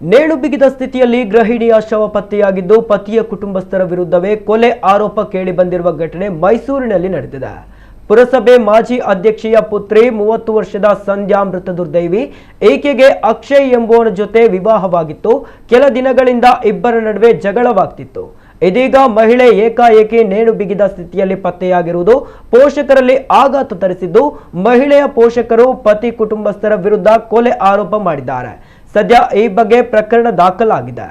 ನೇಣು ಬಿಗಿದ ಸ್ಥಿತಿಯಲ್ಲಿ ಗೃಹಿಣಿಯ ಶವ ಪತ್ತೆಯಾಗಿದ್ದು ಪತಿಯ ಕುಟುಂಬಸ್ಥರ ವಿರುದ್ಧವೇ ಕೊಲೆ ಆರೋಪ ಕೇಳಿಬಂದಿರುವ ಘಟನೆ ಮೈಸೂರಿನಲ್ಲಿ ನಡೆದಿದೆ. ಪುರಸಭೆ ಮಾಜಿ ಅಧ್ಯಕ್ಷೆಯ ಪುತ್ರಿ 30 ವರ್ಷದ ಸಂಧ್ಯಾ ಮೃತ ದುರ್ದೈವಿ. ಈಕೆಗೆ ಅಕ್ಷಯ್ ಎಂಬುವನ ಜೊತೆ ವಿವಾಹವಾಗಿತ್ತು. ಕೆಲ ದಿನಗಳಿಂದ ಇಬ್ಬರ ನಡುವೆ ಜಗಳವಾಗ್ತಿತ್ತು. ಇದೀಗ ಮಹಿಳೆ ಏಕಾಏಕಿ ನೇಣು ಬಿಗಿದ ಸ್ಥಿತಿಯಲ್ಲಿ ಪತ್ತೆಯಾಗಿರುವುದು ಪೋಷಕರಲ್ಲಿ ಆಘಾತ ತರಿಸಿದ್ದು, ಮಹಿಳೆಯ ಪೋಷಕರು ಪತಿ ಕುಟುಂಬಸ್ಥರ ವಿರುದ್ಧ ಕೊಲೆ ಆರೋಪ ಮಾಡಿದ್ದಾರೆ. ಸದ್ಯ ಈ ಬಗ್ಗೆ ಪ್ರಕರಣ ದಾಖಲಾಗಿದೆ.